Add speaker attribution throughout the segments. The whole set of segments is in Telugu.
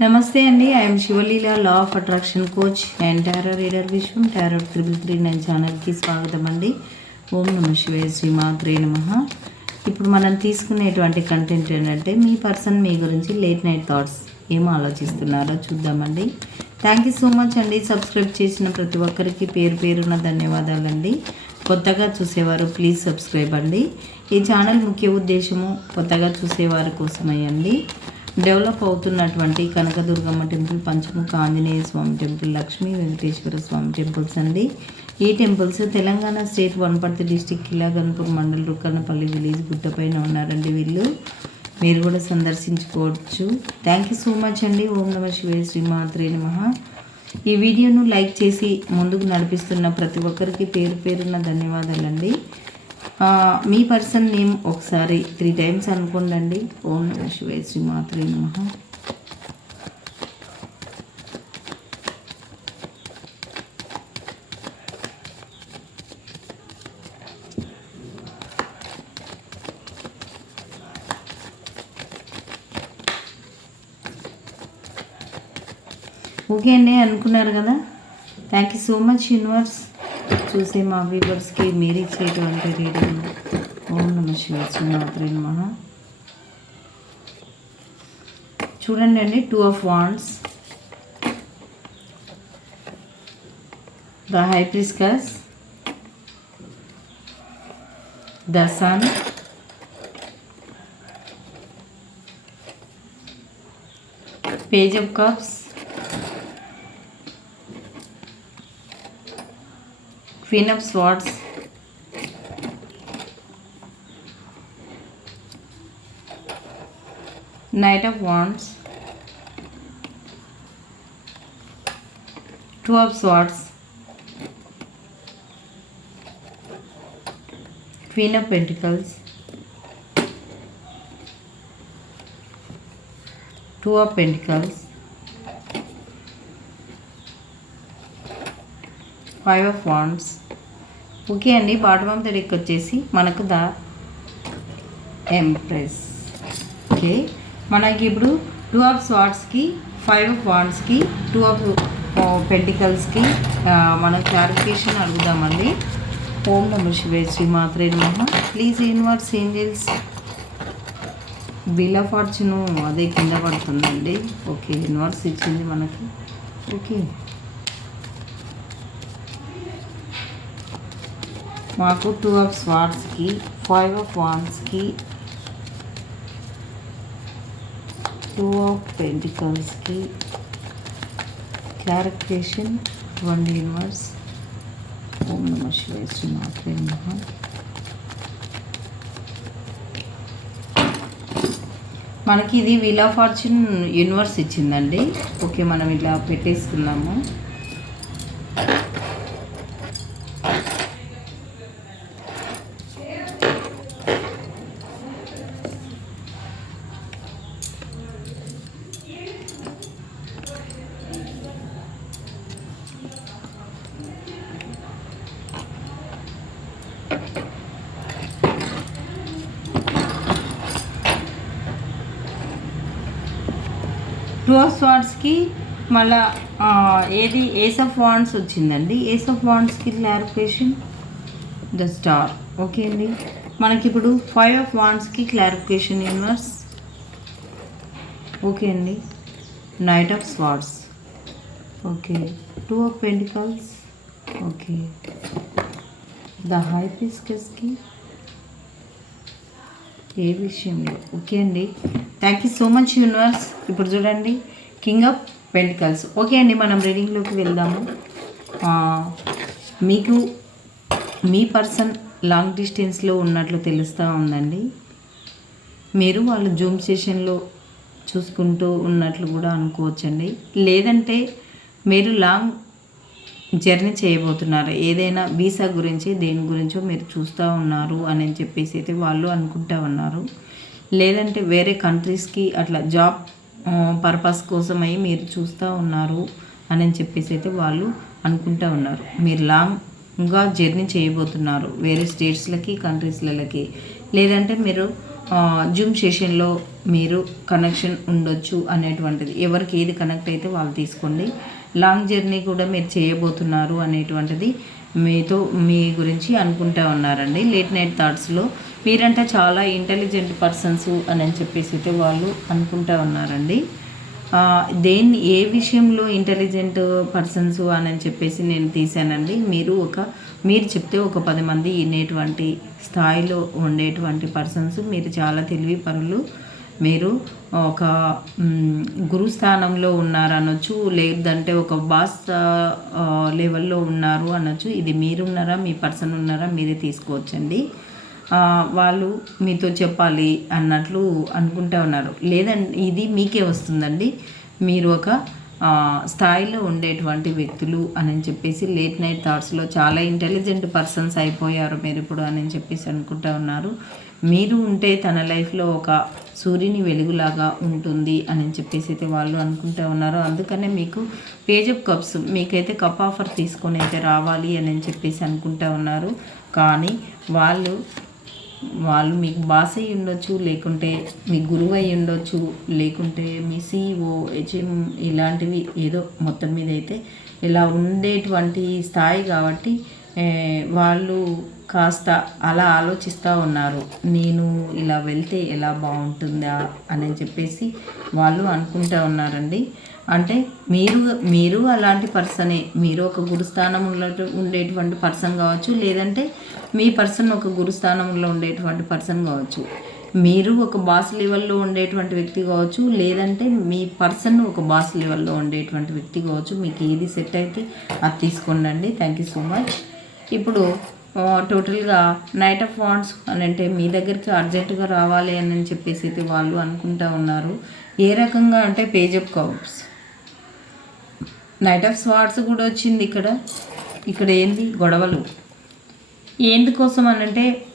Speaker 1: నమస్తే అండి. I'm Sivaleela law of attraction coach and tarot reader Vishwam tarot triple three nine ఛానల్కి స్వాగతం అండి. ఓం నమ శివాయ శ్రీమాత్రే నమ. ఇప్పుడు మనం తీసుకునేటువంటి కంటెంట్ ఏంటంటే మీ పర్సన్ మీ గురించి లేట్ నైట్ థాట్స్ ఏం ఆలోచిస్తున్నారో చూద్దామండి. థ్యాంక్ యూ సో మచ్ అండి. సబ్స్క్రైబ్ చేసిన ప్రతి ఒక్కరికి పేరు పేరున ధన్యవాదాలండి. కొత్తగా చూసేవారు ప్లీజ్ సబ్స్క్రైబ్ అండి. ఈ ఛానల్ ముఖ్య ఉద్దేశము కొత్తగా చూసేవారి కోసమే అండి. డెవలప్ అవుతున్నటువంటి Kanakadurgamma temple Panchamukha Anjaneya Swamy temple Lakshmi Venkateswara Swamy temples అండి. ఈ temples Telangana state Wanaparthy district Kilaganpur mandal Rukkannapalli village గుట్టపైన ఉన్నారండి వీళ్ళు. మీరు కూడా సందర్శించుకోవచ్చు. థ్యాంక్ యూ సో మచ్ అండి. ఓం నమ శివే శ్రీమాత్రే నమ. ఈ వీడియోను లైక్ చేసి ముందుకు నడిపిస్తున్న ప్రతి ఒక్కరికి పేరు పేరున్న ధన్యవాదాలండి. మీ పర్సన్ నేమ్ ఒకసారి త్రీ టైమ్స్ అనుకోండి ఓం నమ శ్రీ శ్రీమాత్రే నమ. ఓకే అండి అనుకున్నారు కదా? Thank you so much universe చూసే మా వ్యూవర్స్కి మీరు ఇచ్చేటువంటి రీడింగ్ ఓం నమ శివాయ శ్రీమాత్రే నమ చూడండి అండి two of wands the high priestess the sun page of cups Queen of Swords. Knight of Wands. Two of Swords. Queen of Pentacles. Two of Pentacles. Five of Wands. Okay అండి బాటమ్ ఆఫ్ ద డెక్ వచ్చేసి మనకు ద ఎంప్రెస్ ఓకే మనకి ఇప్పుడు టూ ఆఫ్ స్వాట్స్కి ఫైవ్ ఆఫ్ వాండ్స్కి టూ ఆఫ్ పెంటికల్స్కి మన క్లారిఫికేషన్ అడుగుదామండి. ఓం నమ శివే శ్రీ మాత్రే నమ. Please universe angels wheel of fortune అదే కింద పడుతుందండి. ఓకే యూనివర్స్ ఇచ్చింది మనకి. ఓకే. మాకు టూ ఆఫ్ స్వార్డ్స్కి ఫైవ్ ఆఫ్ వాన్స్కి టూ ఆఫ్ పెంటికల్స్కి క్లారిఫికేషన్ వన్ యూనివర్స్ ఓం నమ శివాయ శ్రీ మాత్రే మనకి ఇది వీల్ ఆఫ్ ఫార్చ్యూన్ యూనివర్స్ ఇచ్చిందండి. ఓకే మనం ఇలా పెట్టేసుకున్నాము టూ ఆఫ్ స్వార్డ్స్కి మళ్ళా ఏది ఏస్ ఆఫ్ వాండ్స్ వచ్చిందండి. ఏస్ ఆఫ్ వాండ్స్కి క్లారిఫికేషన్ ద స్టార్ ఓకే అండి. మనకి ఇప్పుడు ఫైవ్ ఆఫ్ వాండ్స్కి క్లారిఫికేషన్ యూనివర్స్ ఓకే అండి. Knight of swords okay two of pentacles okay the high పిస్కస్కి ఏ విషయంలో ఓకే అండి. Thank you so much universe ఇప్పుడు చూడండి కింగ్ ఆఫ్ పెంటికల్స్ ఓకే అండి మనం రీడింగ్లోకి వెళ్దాము. మీకు మీ పర్సన్ లాంగ్ డిస్టెన్స్లో ఉన్నట్లు తెలుస్తూ ఉందండి. మీరు వాళ్ళు జూమ్ సెషన్లో చూసుకుంటూ ఉన్నట్లు కూడా అనుకోవచ్చండి. లేదంటే మీరు లాంగ్ జర్నీ చేయబోతున్నారు. ఏదైనా వీసా గురించి దేని గురించో మీరు చూస్తూ ఉన్నారు అని చెప్పేసి అయితే వాళ్ళు అనుకుంటా ఉన్నారు. లేదంటే వేరే కంట్రీస్కి అట్లా జాబ్ పర్పస్ కోసమై మీరు చూస్తూ ఉన్నారు అని చెప్పేసి అయితే వాళ్ళు అనుకుంటా ఉన్నారు. మీరు లాంగ్గా జర్నీ చేయబోతున్నారు వేరే స్టేట్స్లకి కంట్రీస్లకి. లేదంటే మీరు జూమ్ సెషన్లో మీరు కనెక్షన్ ఉండొచ్చు అనేటువంటిది. ఎవరికి ఏది కనెక్ట్ అయితే వాళ్ళు తీసుకోండి. లాంగ్ జర్నీ కూడా మీరు చేయబోతున్నారు అనేటువంటిది మీతో మీ గురించి అనుకుంటా ఉన్నారండి. లేట్ నైట్ థాట్స్లో మీరంటే చాలా ఇంటెలిజెంట్ పర్సన్స్ అని చెప్పేసి అయితే వాళ్ళు అనుకుంటా ఉన్నారండి. దేన్ని ఏ విషయంలో ఇంటెలిజెంట్ పర్సన్స్ అని చెప్పేసి నేను తీశానండి. మీరు ఒక మీరు చెప్తే ఒక పది మంది వినేటువంటి స్థాయిలో ఉండేటువంటి పర్సన్స్ మీరు చాలా తెలివి పనులు మీరు ఒక గురుస్థానంలో గురు స్థానంలో ఉన్నారు అనొచ్చు లేదంటే ఒక బాస్ లెవెల్లో ఉన్నారు అనొచ్చు. ఇది మీరు ఉన్నారా మీ పర్సన్ ఉన్నారా మీరే తీసుకోవచ్చండి. వాళ్ళు మీతో చెప్పాలి అన్నట్లు అనుకుంటా ఉన్నారు. లేదండి ఇది మీకే వస్తుందండి. మీరు ఒక స్థాయిలో ఉండేటువంటి వ్యక్తులు అని చెప్పేసి లేట్ నైట్ థాట్స్లో చాలా ఇంటెలిజెంట్ పర్సన్స్ అయిపోయారు మీరు ఇప్పుడు అని చెప్పేసి అనుకుంటా ఉన్నారు. మీరు ఉంటే తన లైఫ్లో ఒక సూర్యుని వెలుగులాగా ఉంటుంది అని చెప్పేసి అయితే వాళ్ళు అనుకుంటూ ఉన్నారు. అందుకనే మీకు పేజ్ ఆఫ్ కప్స్ మీకైతే కప్ ఆఫర్ తీసుకొని అయితే రావాలి అని చెప్పేసి అనుకుంటూ ఉన్నారు. కానీ వాళ్ళు వాళ్ళు మీకు బాస్ అయి ఉండొచ్చు లేకుంటే మీ గురువు అయి ఉండొచ్చు లేకుంటే మీ సిఇఓ హెచ్ఎం ఇలాంటివి ఏదో మొత్తం మీద అయితే ఇలా ఉండేటువంటి స్థాయి కాబట్టి వాళ్ళు కాస్త అలా ఆలోచిస్తూ ఉన్నారు. నేను ఇలా వెళ్తే ఎలా బాగుంటుందా అని చెప్పేసి వాళ్ళు అనుకుంటూ ఉన్నారండి. అంటే మీరు మీరు అలాంటి పర్సనే మీరు ఒక గురుస్థానం ఉండేటువంటి పర్సన్ కావచ్చు లేదంటే మీ పర్సన్ ఒక గురుస్థానంలో ఉండేటువంటి పర్సన్ కావచ్చు. మీరు ఒక బాస్ లెవెల్లో ఉండేటువంటి వ్యక్తి కావచ్చు లేదంటే మీ పర్సన్ ఒక బాస్ లెవెల్లో ఉండేటువంటి వ్యక్తి కావచ్చు మీకు ఏది సెట్ అయితే అది తీసుకోండి థ్యాంక్ యూ సో మచ్. ఇప్పుడు టోటల్గా నైట్ ఆఫ్ వాండ్స్ అని అంటే మీ దగ్గరికి అర్జెంటుగా రావాలి అని చెప్పేసి అయితే వాళ్ళు అనుకుంటా ఉన్నారు. ఏ రకంగా అంటే page of cups knight of swords కూడా వచ్చింది ఇక్కడ. ఇక్కడ ఏంది? గొడవలు. ఎందుకోసం అని అంటే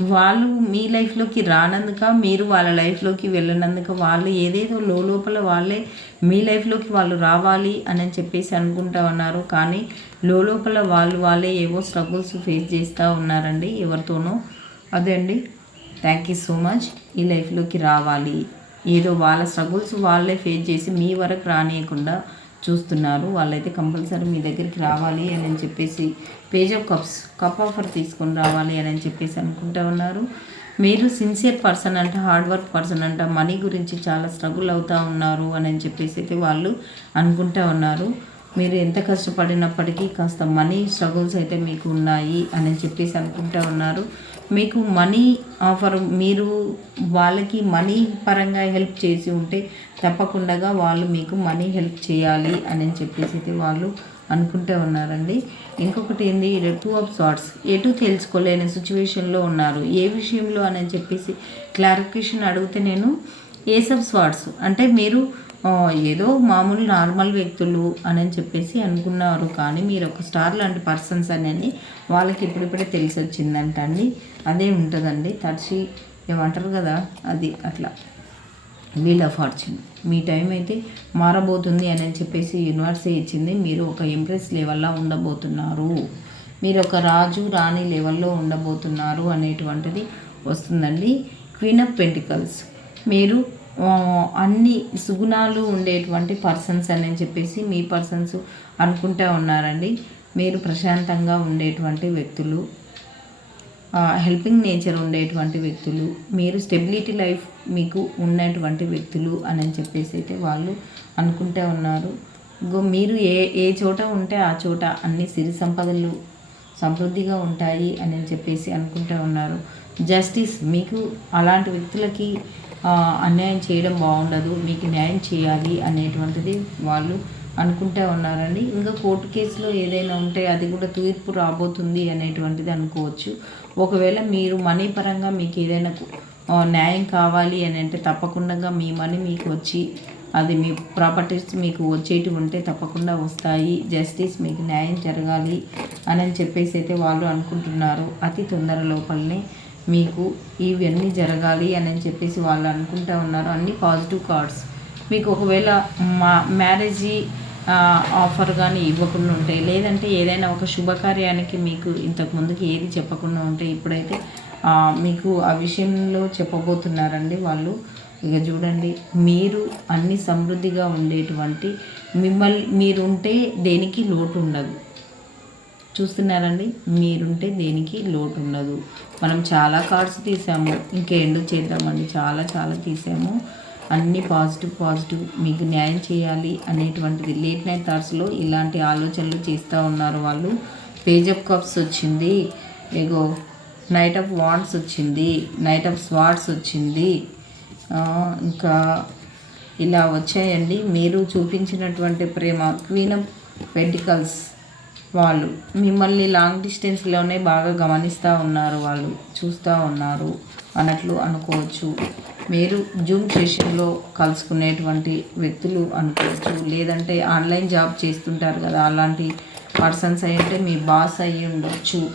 Speaker 1: వాళ్ళు మీ లైఫ్లోకి రానందుక మీరు వాళ్ళ లైఫ్లోకి వెళ్ళనందుక వాళ్ళు ఏదేదో లోపల వాళ్ళే మీ లైఫ్లోకి వాళ్ళు రావాలి అని చెప్పేసి అనుకుంటా ఉన్నారు. కానీ లోపల వాళ్ళు వాళ్ళే ఏవో స్ట్రగుల్స్ ఫేస్ చేస్తూ ఉన్నారండి ఎవరితోనో. అదే అండి. థ్యాంక్ యూ సో మచ్ ఈ లైఫ్లోకి రావాలి. ఏదో వాళ్ళ స్ట్రగుల్స్ వాళ్ళే ఫేస్ చేసి మీ వరకు రానియకుండా చూస్తున్నారు. వాళ్ళైతే కంపల్సరీ మీ దగ్గరికి రావాలి అని చెప్పేసి page of cups cup offer తీసుకొని రావాలి అని చెప్పేసి అనుకుంటా ఉన్నారు. మీరు సిన్సియర్ పర్సన్ అంట హార్డ్ వర్క్ పర్సన్ అంట మనీ గురించి చాలా స్ట్రగుల్ అవుతూ ఉన్నారు అని అని చెప్పేసి అయితే వాళ్ళు అనుకుంటా ఉన్నారు. మీరు ఎంత కష్టపడినప్పటికీ కాస్త మనీ స్ట్రగుల్స్ అయితే మీకు ఉన్నాయి అని చెప్పేసి అనుకుంటూ ఉన్నారు. మీకు మనీ ఆఫర్ మీరు వాళ్ళకి మనీ పరంగా హెల్ప్ చేసి ఉంటే తప్పకుండా వాళ్ళు మీకు మనీ హెల్ప్ చేయాలి అని చెప్పేసి అయితే వాళ్ళు అనుకుంటూ ఉన్నారండి. ఇంకొకటి ఏంది? టూ ఆఫ్ సార్ట్స్ ఎటు తెలుసుకోలేని సిచ్యువేషన్లో ఉన్నారు. ఏ విషయంలో అని చెప్పేసి క్లారిఫికేషన్ అడిగితే నేను ఏస్ ఆఫ్ స్వాట్స్ అంటే మీరు ఏదో మామూలు నార్మల్ వ్యక్తులు అని చెప్పేసి అనుకున్నారు. కానీ మీరు ఒక స్టార్ లాంటి పర్సన్స్ అని వాళ్ళకి ఇప్పుడిప్పుడే తెలిసి వచ్చిందంట అండి. అదే ఉంటుందండి. తడిచి ఏమంటారు కదా అది అట్లా. వీల్ ఆఫ్ ఫార్చ్యూన్ మీ టైం అయితే మారబోతుంది అని చెప్పేసి యూనివర్సిటీ ఇచ్చింది. మీరు ఒక ఎంప్రెస్ లెవెల్లో ఉండబోతున్నారు. మీరు ఒక రాజు రాణి లెవెల్లో ఉండబోతున్నారు అనేటువంటిది వస్తుందండి. క్వీన్ ఆఫ్ పెంటికల్స్ మీరు అన్ని సుగుణాలు ఉండేటువంటి పర్సన్స్ అని చెప్పేసి మీ పర్సన్స్ అనుకుంటూ ఉన్నారండి. మీరు ప్రశాంతంగా ఉండేటువంటి వ్యక్తులు హెల్పింగ్ నేచర్ ఉండేటువంటి వ్యక్తులు మీరు స్టెబిలిటీ లైఫ్ మీకు ఉన్నటువంటి వ్యక్తులు అని చెప్పేసి అయితే వాళ్ళు అనుకుంటూ ఉన్నారు. గో- మీరు ఏ ఏ చోట ఉంటే ఆ చోట అన్ని సిరి సంపదలు సమృద్ధిగా ఉంటాయి అని చెప్పేసి అనుకుంటూ ఉన్నారు. జస్టిస్ మీకు అలాంటి వ్యక్తులకి అన్యాయం చేయడం బాగుండదు మీకు న్యాయం చేయాలి అనేటువంటిది వాళ్ళు అనుకుంటూ ఉన్నారండి. ఇంకా కోర్టు కేసులో ఏదైనా ఉంటే అది కూడా తీర్పు రాబోతుంది అనేటువంటిది అనుకోవచ్చు. ఒకవేళ మీరు మనీ పరంగా మీకు ఏదైనా న్యాయం కావాలి అని అంటే తప్పకుండా మీ మనీ మీకు వచ్చి అది మీ ప్రాపర్టీస్ మీకు వచ్చేటివి ఉంటే తప్పకుండా వస్తాయి. జస్టిస్ మీకు న్యాయం జరగాలి అని చెప్పేసి అయితే వాళ్ళు అనుకుంటున్నారు. అతి తొందర లోపలనే మీకు ఇవన్నీ జరగాలి అని చెప్పేసి వాళ్ళు అనుకుంటూ ఉన్నారు. అన్ని పాజిటివ్ కార్డ్స్. మీకు ఒకవేళ మా మ్యారేజ్ ఆఫర్ కానీ ఇవ్వకుండా ఉంటే లేదంటే ఏదైనా ఒక శుభకార్యానికి మీకు ఇంతకు ముందుకి ఏది చెప్పకుండా ఉంటే ఇప్పుడైతే మీకు ఆ విషయంలో చెప్పబోతున్నారండి వాళ్ళు. ఇక చూడండి మీరు అన్ని సమృద్ధిగా ఉండేటువంటి మిమ్మల్ని మీరుంటే దేనికి లోటు ఉండదు చూస్తున్నారండి. మీరుంటే దేనికి లోటు ఉండదు మనం చాలా కార్డ్స్ తీసాము. ఇంకా చేద్దామండి. చాలా చాలా తీసాము. అన్ని పాజిటివ్ పాజిటివ్ మీకు న్యాయం చేయాలి అనేటువంటిది లేట్ నైట్ థాట్స్లో ఇలాంటి ఆలోచనలు చేస్తూ ఉన్నారు వాళ్ళు. పేజ్ ఆఫ్ కప్స్ వచ్చింది. ఏగో నైట్ ఆఫ్ వాండ్స్ వచ్చింది. నైట్ ఆఫ్ స్వాడ్స్ వచ్చింది. ఇంకా ఇలా వచ్చాయండి. మీరు చూపించినటువంటి ప్రేమ క్వీన్ ఆఫ్ పెంటికల్స్. వాళ్ళు. మిమ్మల్ని లాంగ్ డిస్టెన్స్లోనే బాగా గమనిస్తూ ఉన్నారు వాళ్ళు. చూస్తూ ఉన్నారు అన్నట్లు అనుకోవచ్చు. మీరు జూమ్ సెషన్లో కలుసుకునేటువంటి వ్యక్తులు అనుకోవచ్చు. లేదంటే ఆన్లైన్ జాబ్ చేస్తుంటారు కదా అలాంటి పర్సన్స్ అయితే మీ బాస్ అయ్యి ఉండొచ్చు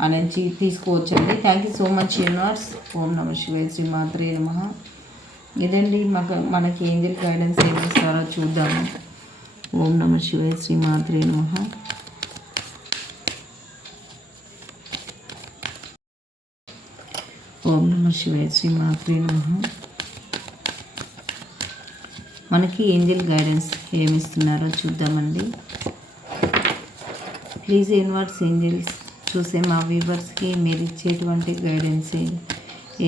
Speaker 1: అనేది తీసుకోవచ్చండి. Thank you so much universe ఓం నమ శివే శ్రీ మాత్రే నమ. ఇదండి మాకు మనకి ఏంజల్ గైడెన్స్ ఏమి ఇస్తారో చూద్దాము. ఓం నమ శివే శ్రీ మాత్రే నమ. ఓం నమ శివాయ శ్రీ మాత్రే నమ. మనకి ఏంజల్ గైడెన్స్ ఏమి ఇస్తున్నారో చూద్దామండి. ప్లీజ్ ఇన్వర్స్ ఏంజల్స్ చూసే మా వ్యూవర్స్కి మీరు ఇచ్చేటువంటి గైడెన్స్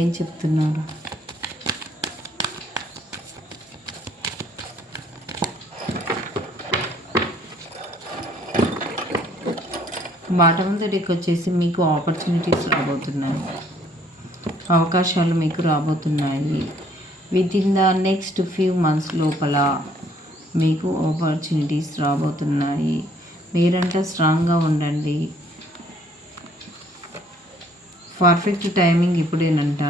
Speaker 1: ఏం చెప్తున్నారు? బాటమ్ దగ్గరికి వచ్చేసి మీకు ఆపర్చునిటీస్ రాబోతున్నాయి. అవకాశాలు మీకు రాబోతున్నాయి. Within the next few months లోపల మీకు ఆపర్చునిటీస్ రాబోతున్నాయి. మీరంతా స్ట్రాంగ్గా ఉండండి. పర్ఫెక్ట్ టైమింగ్ ఇప్పుడేనంట.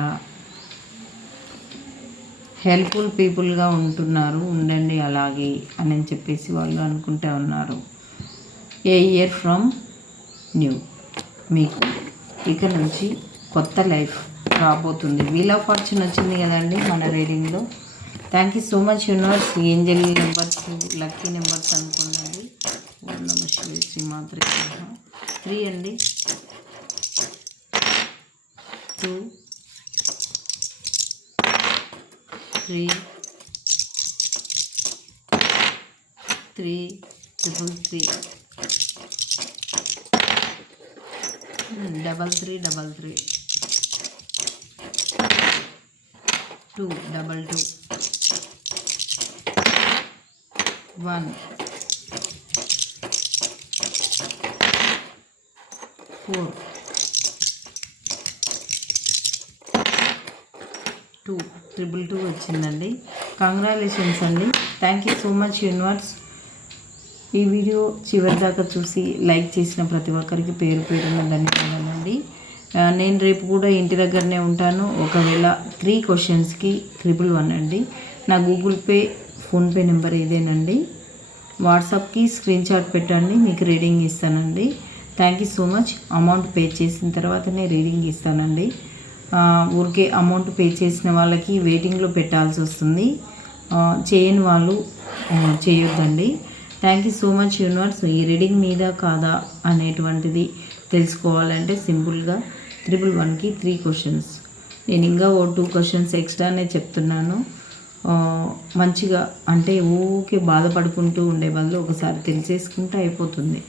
Speaker 1: హెల్ప్ఫుల్ పీపుల్గా ఉంటున్నారు ఉండండి అలాగే అని చెప్పేసి వాళ్ళు అనుకుంటూ ఉన్నారు. ఏ ఇయర్ ఫ్రమ్ న్యూ మీకు ఇక నుంచి కొత్త లైఫ్ రాబోతుంది. వీల్ ఆఫ్ ఫార్చ్యూన్ వచ్చింది కదండి మన రీడింగ్లో thank you so much universe angel numbers lucky numbers అనుకోండి. ఓం నమ శివాయ శ్రీమాత్రి త్రీ అండి. Two three three triple three double three double three two double two. One. Four. Two triple two వచ్చిందండి. కంగ్రాచులేషన్స్ అండి. Thank you so much universe ఈ వీడియో చివరి దాకా చూసి లైక్ చేసిన ప్రతి ఒక్కరికి పేరు పేరున ధన్యవాదాలండి. నేను రేపు కూడా ఇంటి దగ్గరనే ఉంటాను. ఒకవేళ త్రీ క్వశ్చన్స్కి ట్రిపుల్ వన్ అండి. నా గూగుల్ పే ఫోన్పే నెంబర్ ఇదేనండి వాట్సాప్కి స్క్రీన్ షాట్ పెట్టండి మీకు రీడింగ్ ఇస్తానండి. Thank you so much amount pay చేసిన తర్వాతనే రీడింగ్ ఇస్తానండి. ఊరికే అమౌంట్ పే చేసిన వాళ్ళకి వెయిటింగ్లో పెట్టాల్సి వస్తుంది. చేయని వాళ్ళు చేయొద్దండి. Thank you so much universe ఈ రీడింగ్ మీద కాదా అనేటువంటిది తెలుసుకోవాలంటే సింపుల్గా త్రిబుల్ వన్కి త్రీ క్వశ్చన్స్ నేను ఇంకా ఓ టూ క్వశ్చన్స్ ఎక్స్ట్రానే చెప్తున్నాను. మంచిగా అంటే ఊకే బాధపడుకుంటూ ఉండే బదులు ఒకసారి తెలిసేసుకుంటే అయిపోతుంది.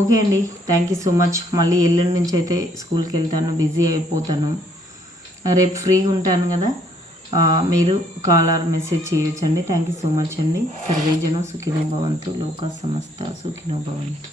Speaker 1: ఓకే అండి థ్యాంక్ యూ సో మచ్ మళ్ళీ ఎల్లుండి నుంచి అయితే స్కూల్కి వెళ్తాను బిజీ అయిపోతాను. రేపు ఫ్రీగా ఉంటాను కదా మీరు కాల్ ఆర్ మెసేజ్ చేయొచ్చండి. థ్యాంక్ యూ సో మచ్ అండి. సర్వేజనం సుఖినో భవంతు లోక సమస్త సుఖినో భవంతు